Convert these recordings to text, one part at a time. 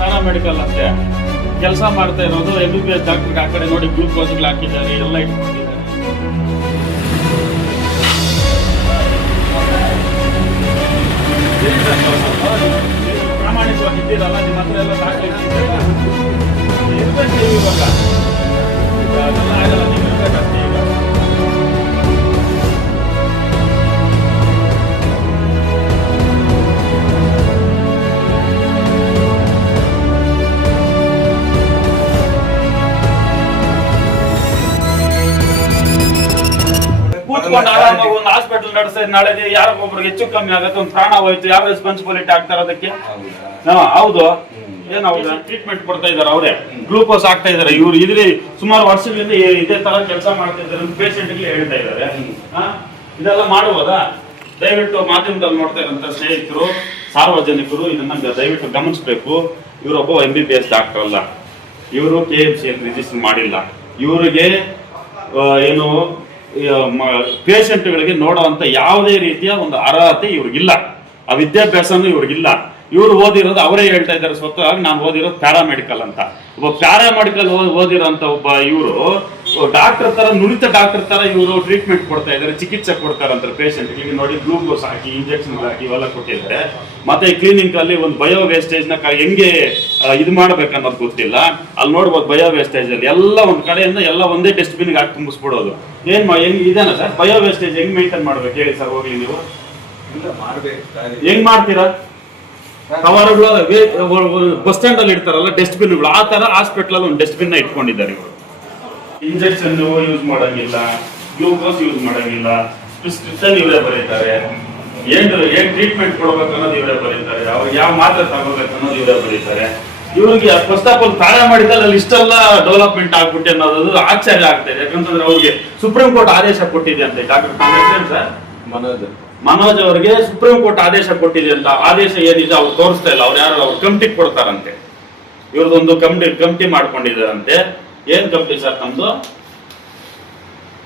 Paramedical ಅಷ್ಟೇ ಕೆಲಸ ಮಾಡ್ತಾ ಇರೋದು. MBBS ಡಾಕ್ಟರ್ಗೆ ಆ ಕಡೆ ನೋಡಿ ಗ್ಲೂಕೋಸ್ಗಳು ಹಾಕಿದ್ದಾರೆ, ಎಲ್ಲ ಇಟ್ಕೊಂಡಿದ್ದಾರೆ. ಪ್ರಾಮಾಣಿಕವಾಗಿ ಇದ್ದೀರಲ್ಲ, ನಿಮ್ಮ ಹತ್ರ ಎಲ್ಲ ದಾಖಲೆ ಇರ್ಬೇಕು ಇವಾಗ. ಅದೆಲ್ಲ ಆಗಲ್ಲ, ನೀವು ಇರ್ಬೇಕಷ್ಟೇ ಈಗ. ಕೂತ್ಕೊಂಡು ಆರಾಮಾಗಿ ಒಂದು ಹಾಸ್ಪಿಟಲ್ ನಡೆಸಿದ್ರೆ ನಾಳೆ ಯಾರೊಬ್ಬರಿಗೆ ಹೆಚ್ಚು ಕಮ್ಮಿ ಆಗುತ್ತೆ, ಒಂದು ಪ್ರಾಣ ಹೋಯ್ತು, ಯಾವ ರೆಸ್ಪಾನ್ಸಿಬಿಲಿಟಿ ಆಗ್ತಾರೆ ಅದಕ್ಕೆ? ಹೌದು. ಏನು ಹೌದಾ? ಟ್ರೀಟ್ಮೆಂಟ್ ಕೊಡ್ತಾ ಇದಾರೆ, ಅವರೇ ಗ್ಲೂಕೋಸ್ ಆಗ್ತಾ ಇದಾರೆ. ಇವ್ರು ಇದ್ರಿ ಸುಮಾರು ವರ್ಷಗಳಿಂದ ಇದೇ ತರ ಕೆಲಸ ಮಾಡ್ತಾ ಇದ್ದಾರೆ, ಪೇಷಂಟ್ಗೆ ಹೇಳ್ತಾ ಇದ್ದಾರೆ. ಇದೆಲ್ಲ ಮಾಡುವುದಾ? ದಯವಿಟ್ಟು ಮಾಧ್ಯಮದಲ್ಲಿ ನೋಡ್ತಾ ಇರೋಂಥ ಸ್ನೇಹಿತರು, ಸಾರ್ವಜನಿಕರು ಇದನ್ನ ದಯವಿಟ್ಟು ಗಮನಿಸಬೇಕು. ಇವರೊಬ್ಬ MBBS ಡಾಕ್ಟರ್ ಅಲ್ಲ, ಇವರು KMC ರಿಜಿಸ್ಟರ್ ಮಾಡಿಲ್ಲ. ಇವರಿಗೆ ಏನು ಪೇಷಂಟ್ಗಳಿಗೆ ನೋಡುವಂತ ಯಾವುದೇ ರೀತಿಯ ಒಂದು ಅರ್ಹತೆ ಇವ್ರಿಗಿಲ್ಲ, ಆ ವಿದ್ಯಾಭ್ಯಾಸನೂ ಇವ್ರಿಗಿಲ್ಲ. ಇವ್ರು ಓದಿರೋದು ಅವರೇ ಹೇಳ್ತಾ ಇದ್ದಾರೆ ಸ್ವತಃ, ನಾನು ಓದಿರೋದು ಪ್ಯಾರಾಮೆಡಿಕಲ್ ಅಂತ. ಒಬ್ಬ ಪ್ಯಾರಾಮೆಡಿಕಲ್ ಓದಿರೋಂಥ ಒಬ್ಬ ಇವರು ಡಾಕ್ಟರ್ ತರ, ನುರಿತ ಡಾಕ್ಟರ್ ತರ ಇವರು ಟ್ರೀಟ್ಮೆಂಟ್ ಕೊಡ್ತಾ ಇದ್ದಾರೆ, ಚಿಕಿತ್ಸೆ ಕೊಡ್ತಾರಂತ ಪೇಷಂಟ್ಗೆ. ನೋಡಿ ಗ್ಲೂಕೋಸ್ ಹಾಕಿ, ಇಂಜೆಕ್ಷನ್ ಹಾಕಿ ಇವೆಲ್ಲ ಕೊಟ್ಟಿದ್ದಾರೆ. ಮತ್ತೆ ಕ್ಲಿನಿಕ್ ಅಲ್ಲಿ ಒಂದು ಬಯೋ ವೇಸ್ಟೇಜ್ ನ ಹೆಂಗೆ ಇದು ಮಾಡ್ಬೇಕನ್ನೋದು ಗೊತ್ತಿಲ್ಲ. ಅಲ್ಲಿ ನೋಡ್ಬೋದು ಬಯೋ ವೇಸ್ಟೇಜ್ ಅಲ್ಲಿ ಎಲ್ಲ ಒಂದ್ ಕಡೆಯಿಂದ ಎಲ್ಲ ಒಂದೇ ಡಸ್ಟ್ಬಿನ್ ಹಾಕಿ ತುಂಬಿಸ್ಬಿಡೋದು. ಹೆಂಗ್ ಇದೇನಾ ಸರ್ ಬಯೋ ವೇಸ್ಟೇಜ್ ಹೆಂಗ್ ಮೇಂಟೈನ್ ಮಾಡ್ಬೇಕು ಹೇಳಿ ಸರ್? ಹೋಗ್ಲಿ ನೀವು ಹೆಂಗ್ ಮಾಡ್ತೀರಾ? ಕವರ್ಗಳು ಬಸ್ ಸ್ಟ್ಯಾಂಡ್ ಅಲ್ಲಿ ಇಡ್ತಾರಲ್ಲ ಡಸ್ಟ್ಬಿನ್ಗಳು, ಆ ತರ ಹಾಸ್ಪಿಟಲ್ ಅಲ್ಲಿ ಒಂದು ಡಸ್ಟ್ಬಿನ್ ನ ಇಟ್ಕೊಂಡಿದ್ದಾರೆ ಇವರು. ಇಂಜೆಕ್ಷನ್ ಯೂಸ್ ಮಾಡಂಗಿಲ್ಲ, ಗ್ಲೂಕೋಸ್ ಯೂಸ್ ಮಾಡಂಗಿಲ್ಲ, ಪ್ರಿಸ್ಕ್ರಿಪ್ಷನ್ ಇವರೇ ಬರೀತಾರೆ. ಏನ್ ಟ್ರೀಟ್ಮೆಂಟ್ ಕೊಡ್ಬೇಕು ಅನ್ನೋದು ಇವರೇ ಬರೀತಾರೆ, ಅವ್ರಿಗೆ ಯಾವ ಮಾತ್ರೆ ತಗೋಬೇಕು ಅನ್ನೋದು ಇವರೇ ಬರೀತಾರೆ. ಇವ್ರಿಗೆ ಫಸ್ಟ್ ಆಫ್ ಆಲ್ ಪ್ಯಾರಾಮೆಡಿಕಲ್ ಅಲ್ಲಿ ಇಷ್ಟೆಲ್ಲ ಡೆವಲಪ್ಮೆಂಟ್ ಆಗ್ಬಿಟ್ಟೆ ಅನ್ನೋದು ಆಶ್ಚರ್ಯ ಆಗ್ತದೆ. ಯಾಕಂತಂದ್ರೆ ಅವ್ರಿಗೆ ಸುಪ್ರೀಂ ಕೋರ್ಟ್ ಆದೇಶ ಕೊಟ್ಟಿದೆ ಅಂತ. ಡಾಕ್ಟರ್ ಸರ್ ಮನೋಜ್ ಅವರಿಗೆ ಸುಪ್ರೀಂ ಕೋರ್ಟ್ ಆದೇಶ ಕೊಟ್ಟಿದೆ ಅಂತ. ಆದೇಶ ಏನಿದೆ ಅವ್ರು ತೋರಿಸ್ತಾ ಇಲ್ಲ, ಅವ್ರು ಯಾರು ಅವ್ರು ಕಮಿಟಿಗೆ ಕೊಡ್ತಾರಂತೆ. ಇವ್ರದೊಂದು ಕಮಿಟಿ ಮಾಡ್ಕೊಂಡಿದ್ದಾರಂತೆ. ಏನ್ ಕಮಿಟಿ ಸರ್ ನಮ್ದು?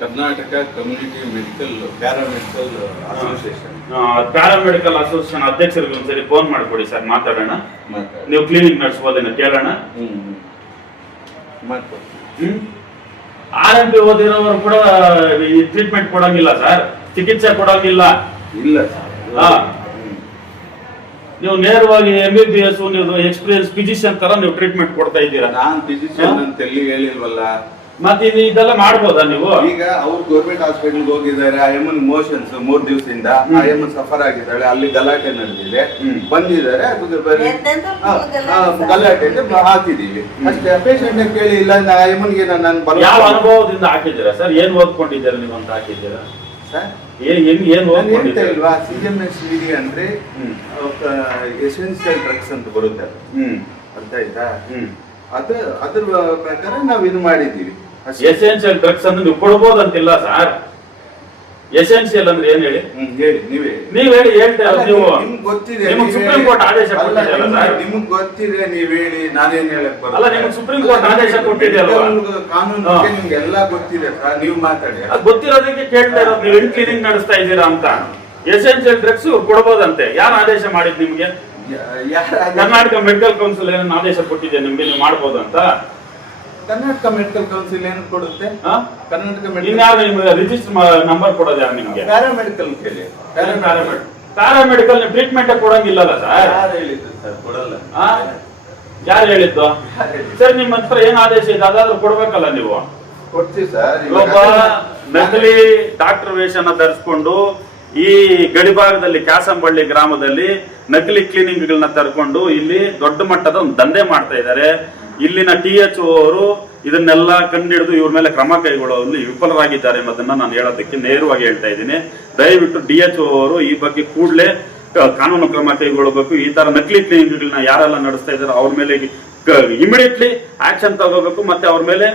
Karnataka community medical paramedical association. Paramedical association ಅಧ್ಯಕ್ಷರಿಗೆ ಒಂದ್ಸರಿ ಫೋನ್ ಮಾಡ್ಕೊಡಿ ಸರ್, ಮಾತಾಡೋಣ. ನೀವು ಕ್ಲಿನಿಕ್ ನಡೆಸಬಹುದೇನೋ ಕೇಳೋಣ. RMP ಓದಿರೋರು ಕೂಡ ಟ್ರೀಟ್ಮೆಂಟ್ ಕೊಡಂಗಿಲ್ಲ ಸರ್, ಚಿಕಿತ್ಸೆ ಕೊಡಂಗಿಲ್ಲ. ಇಲ್ಲ ನೀವು ನೇರವಾಗಿ MBBS ನೀವು ಎಕ್ಸ್ಪೀರಿಯನ್ಸ್ ಫಿಸಿಷಿಯನ್ ತರ ನೀವು ಟ್ರೀಟ್ಮೆಂಟ್ ಕೊಡ್ತಾ ಇದ್ದೀರಾ. ನಾನ್ ಫಿಸಿಷಿಯನ್ ಅಂತ ಎಲ್ಲಿ ಹೇಳಿಲ್ವಲ್ಲ. ಮತ್ತೆ ಇದೆಲ್ಲ ಮಾಡ್ಬೋದಾ ನೀವು? ಈಗ ಅವ್ರು ಗೌರ್ಮೆಂಟ್ ಹಾಸ್ಪಿಟಲ್ ಹೋಗಿದ್ದಾರೆ, ಐಎಮ್ಎನ್ ಮೋಷನ್ಸ್ 3 ದಿವಸದಿಂದ ಐಎಮ್ಎನ್ ಸಫರ್ ಆಗಿದ್ದಾಳೆ, ಅಲ್ಲಿ ಗಲಾಟೆ ನಡೆದಿದೆ, ಬಂದಿದ್ದಾರೆ, ಗಲಾಟೆ ಹಾಕಿದೀವಿ ಅಷ್ಟೇ. ಪೇಷಂಟ್ ಕೇಳಿ ಇಲ್ಲ ಐಎಮ್ಎನ್ಗೆ ನಾನು ಯಾವ ಅನುಭವದಿಂದ ಹಾಕಿದ್ದೀರಾ ಸರ್? ಏನ್ ಓದ್ಕೊಂಡಿದ್ದೀರಾ ನೀವು ಅಂತ ಹಾಕಿದ್ದೀರಾ ಸರ್? ಇಲ್ವಾ? CMSVD ಅಂದ್ರೆ ಎಸೆನ್ಷಿಯಲ್ ಡ್ರಗ್ಸ್ ಅಂತ ಬರುತ್ತೆ, ಅರ್ಥ ಆಯ್ತಾ? ಅದ್ರ ಪ್ರಕಾರ ನಾವು ಇದು ಮಾಡಿದ್ದೀವಿ. ಎಸೆನ್ಷಿಯಲ್ ಡ್ರಗ್ಸ್ ಅಂದ್ರೆ ನೀವು ಕೊಡ್ಬೋದಂತಿಲ್ಲ ಸರ್. ಎಸೆನ್ಷಿಯಲ್ ಅಂದ್ರೆ ಏನ್ ಹೇಳಿ? ಹೇಳಿ ನೀವ್ ಹೇಳಿ. ಹೇಳ್ತಾ ನೀವು ಗೊತ್ತಿದೆ, ಸುಪ್ರೀಂ ಕೋರ್ಟ್ ಆದೇಶ ಕೊಟ್ಟಿದೆ. ನಿಮಗ್ ಗೊತ್ತಿದೆ, ನೀವ್ ಹೇಳಿ, ನಾನೇನ್ ಹೇಳಕ್ ಬರಲ್ಲ. ಅಲ್ಲ, ನಿಮ್ಗೆ ಸುಪ್ರೀಂ ಕೋರ್ಟ್ ಆದೇಶ ಕೊಟ್ಟಿದೆ ಅಲ್ವಾ? ಕಾನೂನು ನಿಮ್ಗೆ ಎಲ್ಲಾ ಗೊತ್ತಿದೆ, ನೀವು ಮಾತಾಡಿ. ಅದು ಗೊತ್ತಿರೋದಕ್ಕೆ ಕೇಳ್ತಾ ಇರೋದು, ನೀವು ಹೆಂಗ್ ಕ್ಲಿನಿಕ್ ನಡೆಸ್ತಾ ಇದ್ದೀರಾ ಅಂತ. ಎಸೆನ್ಷಿಯಲ್ ಡ್ರಗ್ಸ್ ಕೊಡ್ಬೋದಂತೆ. ಯಾರು ಆದೇಶ ಮಾಡಿದ್ ನಿಮ್ಗೆ? ಕರ್ನಾಟಕ ಮೆಡಿಕಲ್ ಕೌನ್ಸಿಲ್ ಏನನ್ನ ಆದೇಶ ಕೊಟ್ಟಿದೆ ನಿಮ್ಗೆ, ನೀವು ಮಾಡ್ಬೋದಂತ? ಕರ್ನಾಟಕ ಮೆಡಿಕಲ್ ಕೌನ್ಸಿಲ್ ಏನು ಕೊಡುತ್ತೆ? ಕರ್ನಾಟಕ ರಿಜಿಸ್ಟರ್ ನಂಬರ್ ಕೊಡೋದು ಯಾರು ನಿಮ್ಗೆ? ಪ್ಯಾರಾಮೆಡಿಕಲ್ ಕೇಳಿ. ಪ್ಯಾರಾಮೆಡಿಕಲ್ ಟ್ರೀಟ್ಮೆಂಟ್ ಕೊಡಂಗಿಲ್ಲಲ್ಲ ಸರ್? ಯಾರು ಹೇಳಿದ್ದು ಸರ್ ಕೊಡಲ್ಲ? ಯಾರು ಹೇಳಿದ್ದು ಸರ್? ನಿಮ್ಮ ಹತ್ರ ಏನ್ ಆದೇಶ ಇದೆ ಅದಾದ್ರೂ ಕೊಡ್ಬೇಕಲ್ಲ ನೀವು? ಕೊಡ್ತೀವಿ ಸರ್. ಒಬ್ಬ ನಕಲಿ ಡಾಕ್ಟರ್ ವೇಷನ ಧರಿಸ್ಕೊಂಡು ಈ ಗಡಿಭಾಗದಲ್ಲಿ ಕ್ಯಾಸಂಬಳ್ಳಿ ಗ್ರಾಮದಲ್ಲಿ ನಕಲಿ ಕ್ಲಿನಿಕ್ಗಳನ್ನ ತರ್ಕೊಂಡು ಇಲ್ಲಿ ದೊಡ್ಡ ಮಟ್ಟದ ಒಂದು ದಂಧೆ ಮಾಡ್ತಾ ಇದ್ದಾರೆ. ಇಲ್ಲಿನ THO ಅವರು ಇದನ್ನೆಲ್ಲ ಕಂಡಿಡಿದು ಇವ್ರ ಮೇಲೆ ಕ್ರಮ ಕೈಗೊಳ್ಳುವಲ್ಲಿ ವಿಫಲರಾಗಿದ್ದಾರೆ ಎಂಬುದನ್ನ ನಾನು ಹೇಳೋದಕ್ಕೆ ನೇರವಾಗಿ ಹೇಳ್ತಾ ಇದ್ದೀನಿ. ದಯವಿಟ್ಟು DHO ಅವರು ಈ ಬಗ್ಗೆ ಕೂಡಲೇ ಕಾನೂನು ಕ್ರಮ ಕೈಗೊಳ್ಳಬೇಕು. ಈ ತರ ನಕಲಿ ಕ್ಲಿನಿಕ್ಗಳನ್ನ ಯಾರೆಲ್ಲ ನಡೆಸ್ತಾ ಇದ್ದಾರೆ ಅವ್ರ ಮೇಲೆ ಇಮಿಡಿಯೇಟ್ಲಿ ಆಕ್ಷನ್ ತಗೋಬೇಕು. ಮತ್ತೆ ಅವ್ರ ಮೇಲೆ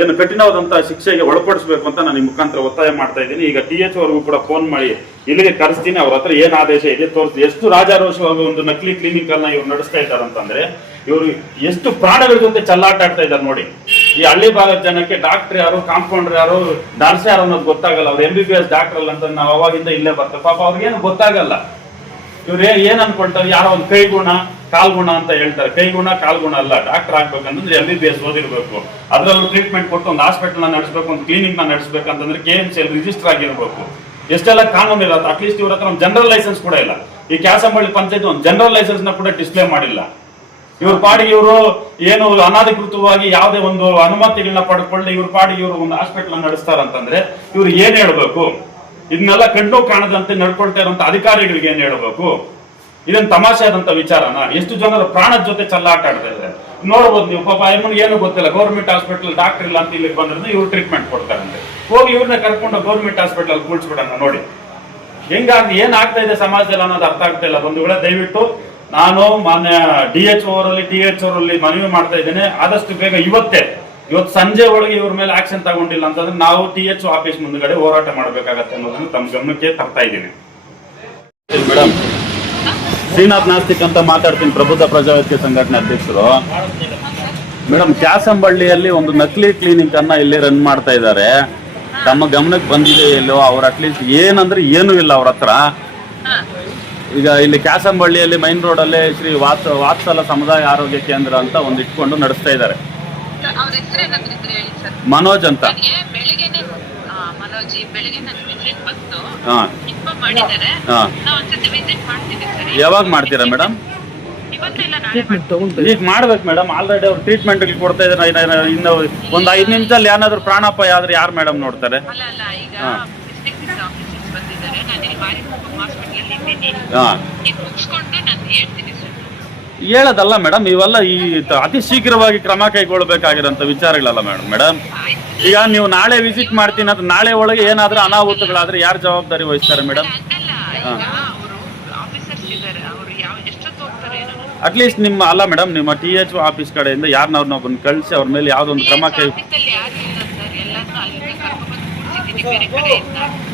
ಏನು ಕಠಿಣವಾದಂತಹ ಶಿಕ್ಷೆಗೆ ಒಳಪಡಿಸಬೇಕು ಅಂತ ನಾನು ಈ ಮುಖಾಂತರ ಒತ್ತಾಯ ಮಾಡ್ತಾ ಇದ್ದೀನಿ. ಈಗ THO ಅವ್ರಿಗೂ ಕೂಡ ಫೋನ್ ಮಾಡಿ ಇಲ್ಲಿಗೆ ಕರೆಸ್ತೀನಿ, ಅವ್ರ ಹತ್ರ ಏನ್ ಆದೇಶ ಇದೆ ತೋರಿಸಿ. ಎಷ್ಟು ರಾಜಾರೋಷವಾಗಿ ಒಂದು ನಕಲಿ ಕ್ಲಿನಿಕ್ ಅನ್ನ ಇವ್ರು ನಡೆಸ್ತಾ ಇದ್ದಾರೆ ಅಂತಂದ್ರೆ, ಇವರು ಎಷ್ಟು ಪ್ರಾಣಗಳ ಜೊತೆ ಚಲ್ಲಾಟ ಆಡ್ತಾ ಇದ್ದಾರೆ ನೋಡಿ. ಈ ಹಳ್ಳಿ ಭಾಗದ ಜನಕ್ಕೆ ಡಾಕ್ಟರ್ ಯಾರು, ಕಾಂಪೌಂಡರ್ ಯಾರು, ನರ್ಸ್ ಯಾರು ಅನ್ನೋದು ಗೊತ್ತಾಗಲ್ಲ. ಅವ್ರು MBBS ಡಾಕ್ಟರ್ ಅಲ್ಲ ಅಂತ ನಾವು ಅವಾಗಿಂದ ಇಲ್ಲೇ ಬರ್ತೇವೆ. ಪಾಪ ಅವ್ರಿಗೇನು ಗೊತ್ತಾಗಲ್ಲ. ಇವ್ರು ಏನ್ ಅನ್ಕೊಳ್ತಾರೆ, ಯಾರೋ ಒಂದು ಕೈಗುಣ ಕಾಲ್ಗುಣ ಅಂತ ಹೇಳ್ತಾರೆ. ಕೈಗುಣ ಕಾಲ್ಗುಣ ಅಲ್ಲ. ಡಾಕ್ಟರ್ ಆಗ್ಬೇಕಂತಂದ್ರೆ MBBS ಓದಿರ್ಬೇಕು, ಅದರಲ್ಲೂ ಟ್ರೀಟ್ಮೆಂಟ್ ಕೊಟ್ಟು ಒಂದು ಹಾಸ್ಪಿಟಲ್ ನಡೆಸಬೇಕು, ಒಂದು ಕ್ಲಿನಿಕ್ ನಡೆಸಬೇಕಂತಂದ್ರೆ KMC ರಿಜಿಸ್ಟರ್ ಆಗಿರ್ಬೇಕು. ಎಷ್ಟೆಲ್ಲ ಕಾನೂನು ಇರತ್ತೆ. ಅಟ್ಲೀಸ್ಟ್ ಇವ್ರ ಹತ್ರ ಒಂದು ಜನರಲ್ ಲೈಸೆನ್ಸ್ ಕೂಡ ಇಲ್ಲ. ಈ ಕ್ಯಾಸಂಬಳ್ಳಿ ಪಂಚಾಯತ್ ಒಂದು ಜನರಲ್ ಲೈಸೆನ್ಸ್ ನ ಕೂಡ ಡಿಸ್ಪ್ಲೇ ಮಾಡಿಲ್ಲ. ಇವ್ರ ಪಾಡಿಗೆ ಇವರು ಏನು ಅನಾಧಿಕೃತವಾಗಿ ಯಾವುದೇ ಒಂದು ಅನುಮತಿಗಳನ್ನ ಪಡ್ಕೊಳ್ಳಿ ಇವ್ರ ಪಾಡಿಗೆ ಇವರು ಒಂದು ಹಾಸ್ಪಿಟಲ್ ನಡೆಸ್ತಾರಂತಂದ್ರೆ ಇವ್ರು ಏನ್ ಹೇಳ್ಬೇಕು? ಇದನ್ನೆಲ್ಲ ಕಣ್ಣು ಕಾಣದಂತೆ ನಡ್ಕೊಳ್ತಾ ಇರುವಂತ ಅಧಿಕಾರಿಗಳಿಗೆ ಏನ್ ಹೇಳ್ಬೇಕು? ಇದನ್ನ ತಮಾಷೆ ಆದಂತ ವಿಚಾರನ. ಎಷ್ಟು ಜನರ ಪ್ರಾಣದ ಜೊತೆ ಚಲ್ಲಾಟ ಆಡ್ತಾ ಇದ್ದಾರೆ ನೋಡ್ಬೋದು ನೀವು. ಪಾಪ ಅಮ್ಮನಿಗೆ ಏನು ಗೊತ್ತಿಲ್ಲ, ಗೌರ್ಮೆಂಟ್ ಹಾಸ್ಪಿಟಲ್ ಡಾಕ್ಟರ್ ಇಲ್ಲ ಅಂತ ಇಲ್ಲಿ ಬಂದ್ರೆ ಇವ್ರು ಟ್ರೀಟ್ಮೆಂಟ್ ಕೊಡ್ತಾರಂತೆ. ಹೋಗಿ ಇವ್ರನ್ನ ಕರ್ಕೊಂಡು ಗೌರ್ಮೆಂಟ್ ಹಾಸ್ಪಿಟಲ್ ಕೂಡ್ಸ್ಬಿಡೋಣ. ನೋಡಿ ಹೆಂಗಾಗಿ ಏನ್ ಆಗ್ತಾ ಇದೆ ಸಮಾಜದಲ್ಲಿ ಅನ್ನೋದು ಅರ್ಥ ಆಗ್ತಾ ಇಲ್ಲ. ಬಂಧುಗಳೇ, ದಯವಿಟ್ಟು ನಾನು ಮಾನ್ಯ DHO ಅವರಲ್ಲಿ TH ಅವರಲ್ಲಿ ಮನವಿ ಮಾಡ್ತಾ ಇದ್ದೇನೆ, ಆದಷ್ಟು ಬೇಗ ಇವತ್ತು ಸಂಜೆ ಒಳಗೆ ಇವ್ರ ಮೇಲೆ ಆಕ್ಷನ್ ತಗೊಂಡಿಲ್ಲ ಅಂತಂದ್ರೆ ನಾವು THO ಆಫೀಸ್ ಮುಂದ್ಗಡೆ ಹೋರಾಟ ಮಾಡ್ಬೇಕಾಗತ್ತೆ ಅನ್ನೋದನ್ನು ತಮ್ಮ ಗಮನಕ್ಕೆ ತರ್ತಾ ಇದ್ದೀನಿ. ಮೇಡಮ್, ಶ್ರೀನಾಥ್ ನಾಸ್ತಿಕ್ ಅಂತ ಮಾತಾಡ್ತೀನಿ, ಪ್ರಬುದ್ಧ ಪ್ರಜಾವೇದಿಕೆ ಸಂಘಟನೆ ಅಧ್ಯಕ್ಷರು. ಮೇಡಮ್, ಕ್ಯಾಸಂಬಳ್ಳಿಯಲ್ಲಿ ಒಂದು ನಕಲಿ ಕ್ಲಿನಿಕ್ ಅನ್ನ ಇಲ್ಲಿ ರನ್ ಮಾಡ್ತಾ ಇದ್ದಾರೆ. ತಮ್ಮ ಗಮನಕ್ಕೆ ಬಂದಿದೆ ಎಲ್ಲೋ? ಅವ್ರ ಅಟ್ಲೀಸ್ಟ್ ಏನಂದ್ರೆ ಏನೂ ಇಲ್ಲ ಅವ್ರ ಹತ್ರ. ಈಗ ಇಲ್ಲಿ ಕ್ಯಾಸಂಬಳ್ಳಿಯಲ್ಲಿ ಮೈನ್ ರೋಡ್ ಅಲ್ಲೇ ಶ್ರೀ ವಾತ್ಸಲ ಸಮುದಾಯ ಆರೋಗ್ಯ ಕೇಂದ್ರ ಅಂತ ಒಂದು ಇಟ್ಕೊಂಡು ನಡೆಸ್ತಾ ಇದ್ದಾರೆ. ಮನೋಜ್ ಅಂತ. ಯಾವಾಗ ಮಾಡ್ತೀರಾ ಮೇಡಮ್? ಈಗ ಮಾಡ್ಬೇಕು ಮೇಡಮ್. ಆಲ್ರೆಡಿ ಅವ್ರು ಟ್ರೀಟ್ಮೆಂಟ್ ಕೊಡ್ತಾ ಇದ್ದಾರೆ. ಇನ್ನು ಒಂದು 5 ನಿಮಿಷದಲ್ಲಿ ಏನಾದ್ರು ಪ್ರಾಣಾಪಾಯ ಆದ್ರೆ ಯಾರು ಮೇಡಮ್ ನೋಡ್ತಾರೆ? ಹೇಳೋದಲ್ಲ ಮೇಡಮ್, ಇವೆಲ್ಲ ಈ ಅತಿ ಶೀಘ್ರವಾಗಿ ಕ್ರಮ ಕೈಗೊಳ್ಳಬೇಕಾಗಿರೋಂಥ ವಿಚಾರಗಳಲ್ಲ ಮೇಡಮ್. ಈಗ ನೀವು ನಾಳೆ ವಿಸಿಟ್ ಮಾಡ್ತೀನಿ ಅಂತ ನಾಳೆ ಒಳಗೆ ಏನಾದ್ರೂ ಅನಾಹುತಗಳಾದ್ರೆ ಯಾರು ಜವಾಬ್ದಾರಿ ವಹಿಸ್ತಾರೆ ಮೇಡಮ್? ಅಟ್ಲೀಸ್ಟ್ ನಿಮ್ಮ ಅಲ್ಲ ಮೇಡಮ್, ನಿಮ್ಮ THO ಆಫೀಸ್ ಕಡೆಯಿಂದ ಯಾರನ್ನವ್ರನ್ನ ಬಂದು ಕಳಿಸಿ ಅವ್ರ ಮೇಲೆ ಯಾವ್ದೊಂದು ಕ್ರಮ ಕೈ.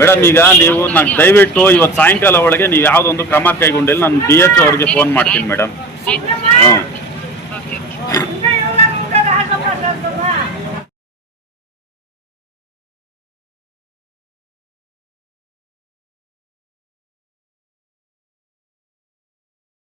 ಮೇಡಮ್, ಈಗ ನೀವು ದಯವಿಟ್ಟು ಇವತ್ತು ಸಾಯಂಕಾಲ ಒಳಗೆ ನೀವು ಯಾವ್ದೊಂದು ಕ್ರಮ ಕೈಗೊಂಡಿಲ್ಲ, ನಾನು DHO ಅವ್ರಿಗೆ ಫೋನ್ ಮಾಡ್ತೀನಿ ಮೇಡಮ್.